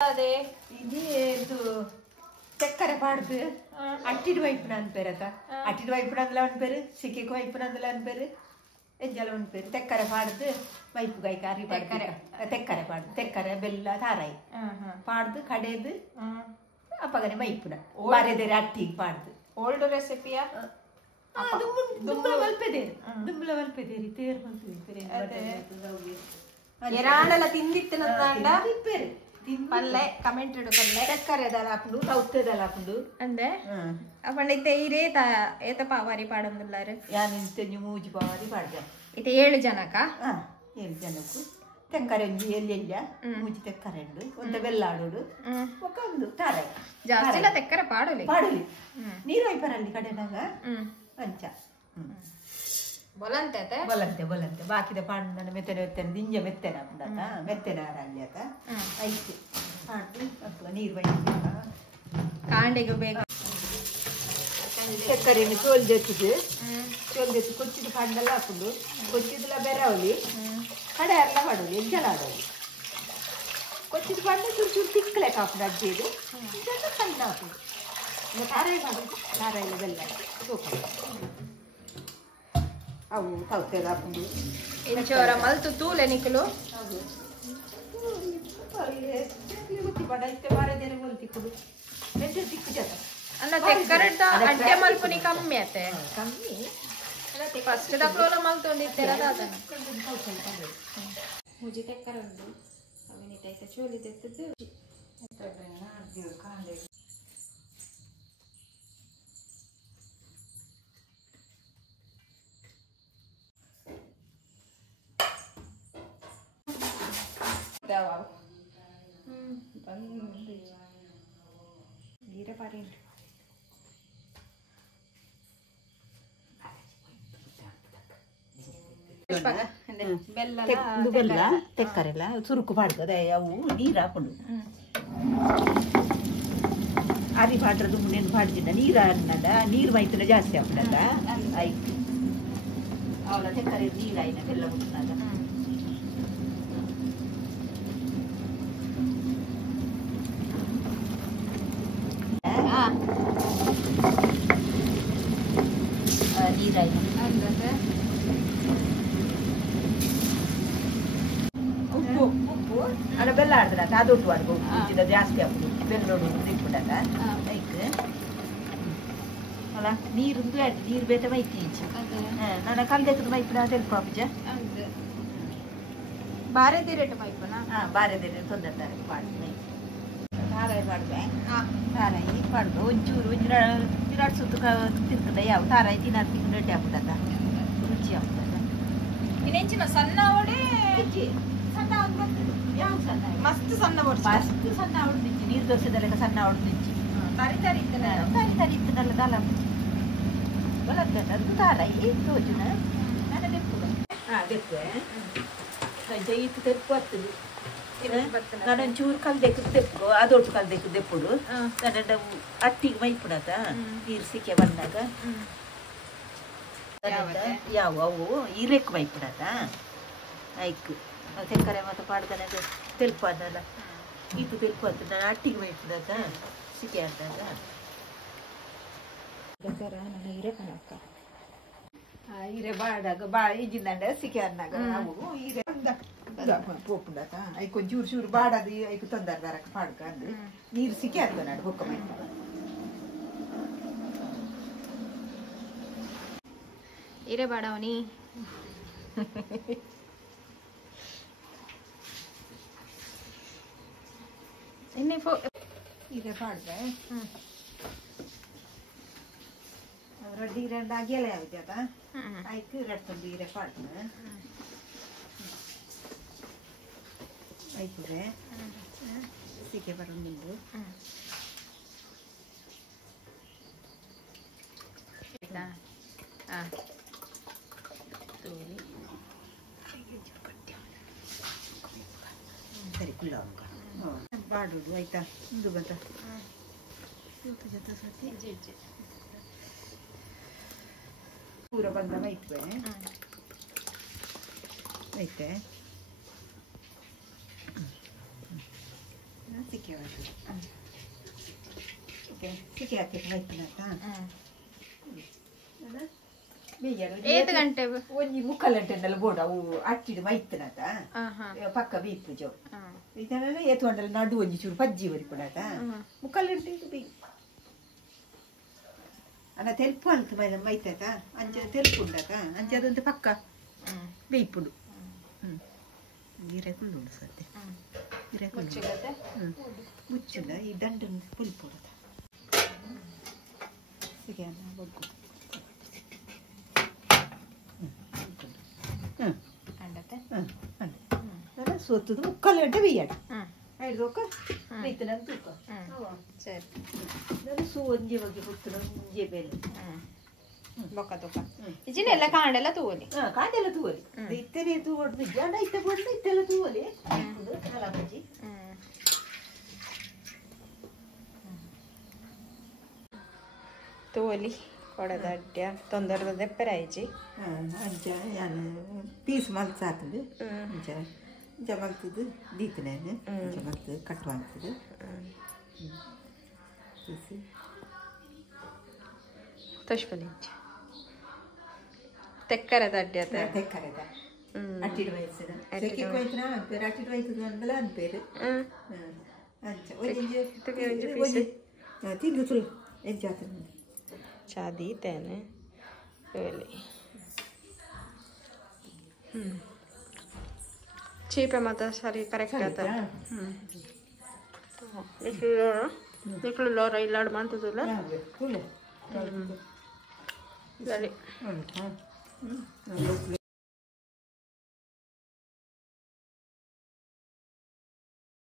ಅದೇ ಇದು ಚಕ್ಕರೆ ಪಾಡ್ದು ಅಟ್ಟಿಡು ವೈಪುನ ಅನ್ಪೇರತ ಅಟ್ಟಿಡು ವೈಪುನ ಅಂದಲ ಅನ್ಪೇರು ಸಿಕ್ಕಿಗೆ ವೈಪುನ ಅಂದಲ ಅನ್ಪೇರು ಎಂಜಲ ಅನ್ಪೇರು ತೆಕ್ಕರೆ ಪಾಡ್ದು ವೈಪು ಗೈ ಕಾರಿ ತೆಕ್ಕರೆ ಪಾಡ್ದು ತೆಕ್ಕರೆ ಬೆಲ್ಲ ತಾರಾಯಿ ಪಾಡ್ದು ಕಡೆದು ಅಪ್ಪಗನೆ ವೈಪುನ ಬಾರೆದೇರೆ ಅಟ್ಟಿಗೆ ಪಾಡ್ದು ಓಲ್ಡ್ ರೆಸಿಪಿಯಾ ದುಂಬಳ ಮಲ್ಪೆದೇರು ದುಂಬಳ ಮಲ್ಪೆದೇರಿ ತೇರು ಮಲ್ಪೆದೇರಿ ಎರಾಣಲ ತಿಂದಿತ್ತಿನಂದ ತಿಪ್ಪೇರು ಪಲ್ಲೆ ಕಮೆಂಟ್ ಇಡು ಪಲ್ಲೆ ತೆಕ್ಕರೆದಲ್ಲ ಹಾಕೊಂಡು ಸೌತೆದಲ್ಲ ಹಾಕೊಂಡು ಅಂದೆ ಅಪ್ಪಂಡ ಇತ್ತೆ ಇರೇ ಏತ ಪಾವಾರಿ ಪಾಡಂದುಲ್ಲಾರು ಯಾನಿಂತ ಮೂಜಿ ಪಾವಾರಿ ಪಾಡ್ದೆ ಇತ್ತೆ 7 ಜನಕ್ಕ 7 ಜನಕ್ಕೂ ತೆಕ್ಕರೆ ಎಲ್ಲೆಲ್ಲ ಮೂಜಿ ತೆಕ್ಕರೆ ಉಂಡು ಒಂದು ಬೆಲ್ಲಾಡೋಡು ಒಂದು ತಾರಾಯಿ ಜಾಸ್ತಿ ತೆಕ್ಕರೆ ಪಾಡಲಿ ಪಾಡಲಿ ನೀರು ಐಪರಲ್ಲಿ ಕಡೆನಾಗ ಅಂಚ ಬೊಲಂತೆ ಬೊಲಂತೆ ಬೊಲಂತೆ ಬಾಕಿದ ಪಾಂಡ ಮೆತ್ತನೆ ಮೆತ್ತನೆ ದಿಂಜ ಮೆತ್ತನೆ ಹಾಕೊಂಡಾತ ಮೆತ್ತನೆ ಆರಲ್ಲಿ ಆತ ಐತೆ ಪಾಡ್ದು ಅಥವಾ ನೀರು ಬೈಕ ಕಾಂಡೆಗೆ ಬೇಕು ತೆಕ್ಕರೆಯನ್ನು ಚೋಲ್ದೆತ್ತಿದ್ದು ಚೋಲ್ದೆತ್ತು ಕೊಚ್ಚಿದ ಪಾಂಡೆಲ್ಲ ಹಾಕೊಂಡು ಕೊಚ್ಚಿದಲ್ಲ ಬೆರವಲಿ ಕಡೆ ಎಲ್ಲ ಮಾಡಲಿ ಎಂಜಲ ಆಡೋದು ಕೊಚ್ಚಿದ ಪಾಂಡೆ ಚೂರು ಚೂರು ತಿಕ್ಕಲೆಕ್ಕ ಹಾಕೊಂಡು ಅಜ್ಜಿದು ಇದನ್ನು ಸಣ್ಣ ಹಾಕೊಂಡು ತಾರಾಯಿ ಮಾಡೋದು ತಾರಾಯಿ ಬೆಲ್ಲ ಅವು ಸೌತೆದ ಹಾಕೊಂಡು ಇಂಚೋರ ಮಲ್ತು ತೂಲೆ ನಿಕ್ಕಲು ಹೌದು ಗೊತ್ತಿ ಬಡ ಇತ್ತೆ ಬಾರದೇನೆ ಗೊಲ್ತಿಕ್ಕುದು ಮೆತ್ತೆ ತಿಕ್ಕು ಜತ ಅಲ್ಲ ತೆಕ್ಕರೆಡ್ಡ ಅಡ್ಡೆ ಮಲ್ಪುನಿ ಕಮ್ಮಿ ಆತೆ ಕಮ್ಮಿ ಫಸ್ಟ್ ದಕ್ಲೋಲ ಮಲ್ತೊಂದಿತ್ತೆರ ದಾದನ ಮುಜಿ ತೆಕ್ಕರೆ ಉಂಡು ಅವನಿತೈತೆ ಚೋಲಿ ತೆತ್ತದ್ದು ಕಾಂಡೆ ನೀರ ಪಾರಿ ಬೆಲ್ಲ ತೆಕ್ಕರೆಲ್ಲ ಸುರುಕು ಪಾಡ್ತದೆ ಅವು ನೀರು ಹಾಕೊಂಡು ಅರಿ ಪಾಡ್ರದು ಮುಂದೇನು ಪಾಡ್ತಿದ್ದ ನೀರು ಅನ್ನದ ನೀರು ಮೈತನ ಜಾಸ್ತಿ ಹಾಕೊಂಡದ ಆಯ್ತು ಅವಳ ತೆಕ್ಕರೆ ನೀರು ಆಯ್ನ ಬೆಲ್ಲ ಮುಟ್ಟನದ ನೀರಾಯಿ ಉಪ್ಪು ಉಪ್ಪು ಅಲ್ಲ ಬೆಲ್ಲ ಆಡ್ದ ಅದು ಉಟ್ಟು ಆಡ್ಬೋದು ಉಚ್ಚಿದ ಜಾಸ್ತಿ ಹಾಕುದು ಬೆಲ್ಲೋಡು ಇಟ್ಬಿಟ್ಟಾಗ ಐಕ್ ಅಲ್ಲ ನೀರುಂದು ಆಯ್ತು ನೀರು ಬೇತ ಮೈತಿ ಈಚೆ ನನ್ನ ಕಲ್ದೆಕ್ಕದು ಮೈಪಿನ ತೆಲ್ಪ ಅಪ್ಪಜ ಬಾರೆ ರೇಟ್ ಮೈಪನ ಬಾರೆದೇನೆ ತೊಂದರೆ ಮಾಡಿ ತಾರಾಯಿ ಮಾಡ್ದೆ ತಾರಾಯಿ ಪಡ್ದು ಒಂಚೂರು ಒಂಚೂರು ಸುತ್ತು ತಿಂತದೆ ಯಾವ ತಾರಾಯಿ ತಿನ್ನೋದು ರೆಡ್ಡಿ ಆಗ್ಬಿಟ್ಟದ ರುಚಿ ಆಗ್ತದ ಇನ್ನೆಂಚಿನ ಸಣ್ಣ ಅವಡೆ ಸಣ್ಣ ಯಾವ ಸಣ್ಣ ಮಸ್ತ್ ಸಣ್ಣ ಮಸ್ತ್ ಸಣ್ಣ ಅವಳು ನಿಂಚಿ ನೀರು ದೋಸೆದಲ್ಲ ಸಣ್ಣ ಅವಳು ನಿಂಚಿ ತರಿ ತರಿ ತರಿ ಇತ್ತನಲ್ಲ ದಲ ಬಲತ್ತದ ಅದು ತಾರಾಯಿ ರೋಜನ ನನ್ನ ದೆಪ್ಪುಗ ದೆಪ್ಪೆ ಸಂಜೆ ಇತ್ತು ತೆಪ್ಪು ಹತ್ತದು ನಾನೊಂಚೂರು ಕಲ್ದೆಕ್ಕು ತೆಪ್ಪು ಅದೊಟ್ಟು ಕಲ್ದೆಕ್ಕು ದೆಪ್ಪುಡು ನನ್ನ ಅಟ್ಟಿಗೆ ಮೈಪುಡದ ನೀರು ಸಿಕ್ಕೆ ಬಂದಾಗ ಯಾವ ಅವು ಈರೆಕ್ಕು ಮೈಪುಡದ ಐಕ್ ತೆಕ್ಕರೆ ಮತ್ತು ಪಾಡ್ದನ ತೆಲ್ಪ ಅದಲ್ಲ ಇದು ತೆಲ್ಪ ಅಂತ ನಾನು ಅಟ್ಟಿಗೆ ಮೈಪುಡದ ಸಿಕ್ಕೆ ಅಂದಾಗ ನನ್ನ ಹಿರೇ ಕಣಕ್ಕ ಹಿರೇ ಬಾಡಾಗ ಈಜಿಂದಂಡ ಸಿಕ್ಕೆ ಅನ್ನಾಗ ನಾವು ಹಿರೇ ಪೋಪುಂಡತ ಐಕ್ ಒಂಚೂರು ಚೂರು ಬಾಡದು ಐಕ್ ತೊಂದರೆ ದರಕ್ಕೆ ಪಾಡ್ಕ ಅಂದ್ರೆ ನೀರು ಸಿಕ್ಕಿ ಆಗ್ತದೆ ನಾಡು ಹೊಕ್ಕ ಮೈ ಹಿರೇ ಬಾಡವನಿ ಇನ್ನೇ ಹಿರೇ ಪಾಡ್ದೆ ರಡ್ಡಿ ರೆಂಡ ಗೆಲೆ ಆಗುತ್ತೆ ಐಕ್ ರಡ್ತಂದು ಹಿರೇ ಪಾಡ್ದೆ ಆಯ್ತದೆ ಸಿಕ್ಕೆ ಬರೋದು ಸರಿ ಕುಲ್ಲ ಬಾಡೋದು ಆಯ್ತಾ ಇದು ಬಂತ ಪೂರ ಬಂದ ಐತೆ ಐತೆ ಸಿಕ್ಕಿ ಸಿಕ್ಕಿ ಹಾಕಿಟ್ಟು ಮೈತನತ ಏತ್ ಗಂಟೆ ಒಂಜಿ ಮುಕ್ಕಾಲು ಗಂಟೆಂದೆಲ್ಲ ಬೋಡ ಅವು ಅಟ್ಟಿಡು ಮೈತನತ ಪಕ್ಕ ಬೀಪು ಜೋ ಇದನ್ನೆಲ್ಲ ಏತ್ಕೊಂಡಲ್ಲ ನಡು ಒಂಜಿ ಚೂರು ಪಜ್ಜಿ ಬರಿಪುಣತ ಮುಕ್ಕಾಲು ಗಂಟೆ ಬೀ ಅನ್ನ ತೆಲ್ಪು ಅಂತ ಮೈತತ ಅಂಚೆ ತೆಲ್ಪು ಉಂಡತ ಅಂಚದಂತ ಪಕ್ಕ ಬೇಯ್ಪುಡು ಗಿರೆ ಕುಳ್ಳು ಸದ್ಯ ಗಿರೆ ಮುಚ್ಚುಂಡ ಈ ದಂಡನ್ನು ಪುಲ್ಪುಡತ ಸಿಗೆ ಅನ್ನ ಬಗ್ಗು ಸೋತದು ಮುಕ್ಕಾಲು ಗಂಟೆ ಬೇಯ್ಯಾಡ ಹಿಡ್ದೋಕ ಬೈತನ ತೂಕ ಸರಿ ನಾನು ಒಂಜೆ ಬಗ್ಗೆ ಹುತ್ತನ ಒಂಜೆ ಬೇಲೆ ಬೊಕ್ಕ ತುಕ ಇಜಿನೆಲ್ಲ ಕಾಂಡೆಲ್ಲ ತೂವಲಿ ಕಾಂಡೆಲ್ಲ ತೂವಲಿ ಇತ್ತನೆ ತೂವಡ್ ಬಿಜ್ಜಾಂಡ ಇತ್ತ ಬೋಡ್ನ ಇತ್ತೆಲ್ಲ ತೂವಲಿ ಕಾಲ ಬಜ್ಜಿ ತೂವಲಿ ಕೊಡದ ಅಡ್ಡ ತೊಂದರದ ದೆಪ್ಪರ ಆಯ್ಜಿ ಅಂಚ ಯಾನು ಪೀಸ್ ಮಲ್ತ್ ಸಾತದು ಅಂಚ ಅಂಚ ಮಲ್ತದು ದೀತನೇನು ಅಂಚ ಮಲ್ತು ಕಟ್ಟು ಆಗ್ತದೆ ಪೀಸ್ ತಶ್ಪಲಿಂಚ ತೆಕ್ಕರದ ಅಡ್ಡ ತೆಕ್ಕರದ ಅಟ್ಟಿಡು ವಯಸ್ಸಿನ ತೆಕ್ಕಿ ವಯಸ್ಸಿನ ಅನ್ಪೇರು ಅಟ್ಟಿಡು ವಯಸ್ಸದು ಅಂದಲ ಅನ್ಪೇರು ಅಂಚ ಒಂಜಿ ತಿಂದು ತುಳು ಎಂಚಾತದೆ ಚಾದೀತೇನೆ ಚೀಪೆ ಮಾತ್ರ ಸರಿ ಕರೆಕ್ಟ್ ಆತ ಇಕ್ಳು ಲೋರ ಇಲ್ಲಾಡು ಮಾಡ್ತದಲ್ಲ ಸರಿ